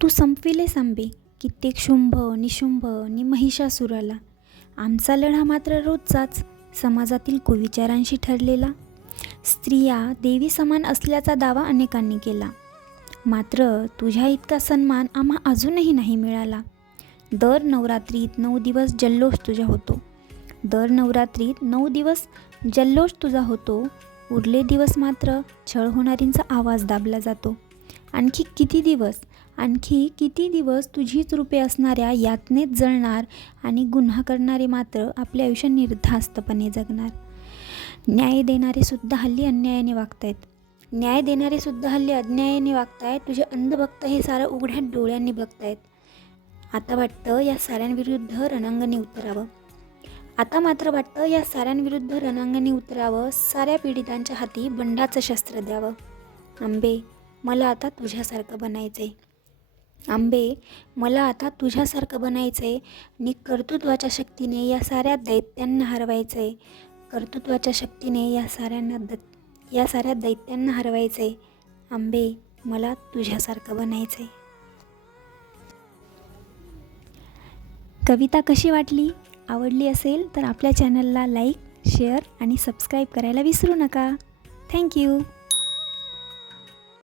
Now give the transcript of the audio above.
तू संपविलेस आंबे कित्येक शुंभ निशुंभ नि महिषासुराला. आमचा लढा मात्र रोजचाच समाजातील कुविचारांशी ठरलेला. स्त्रिया देवी समान असल्याचा दावा अनेकांनी केला, मात्र तुझ्या इतका सन्मान आम्हा अजूनही नाही मिळाला. दर नवरात्रीत 9 दिवस जल्लोष तुझा होतो. दर नवरात्रीत 9 दिवस जल्लोष तुझा होतो. उरले दिवस मात्र छळ होणारींचा आवाज दाबला जातो. आणखी किती दिवस तुझीच रूपे असणाऱ्या यातनेत जळणार आणि गुन्हा करणारे मात्र आपले आयुष्य निर्धास्तपणे जगणार. न्याय देणारे सुद्धा हल्ली अन्यायाने वागतायत. तुझे अंधभक्त हे सारं उघड्या डोळ्यांनी बघतायत. आता वाटतं या साऱ्यांविरुद्ध रणांगणी उतरावं. साऱ्या पीडितांच्या हाती बंडाचं शस्त्र द्यावं. आंबे, मला आता तुझ्यासारखं बनायचंय. नि कर्तृत्वाच्या शक्तीने या साऱ्या दैत्यांना हरवायचंय. आंबे, मला तुझ्यासारखं बनायचंय. कविता कशी वाटली? आवडली असेल तर आपल्या चॅनलला लाईक, शेअर आणि सबस्क्राईब करायला विसरू नका. थँक्यू.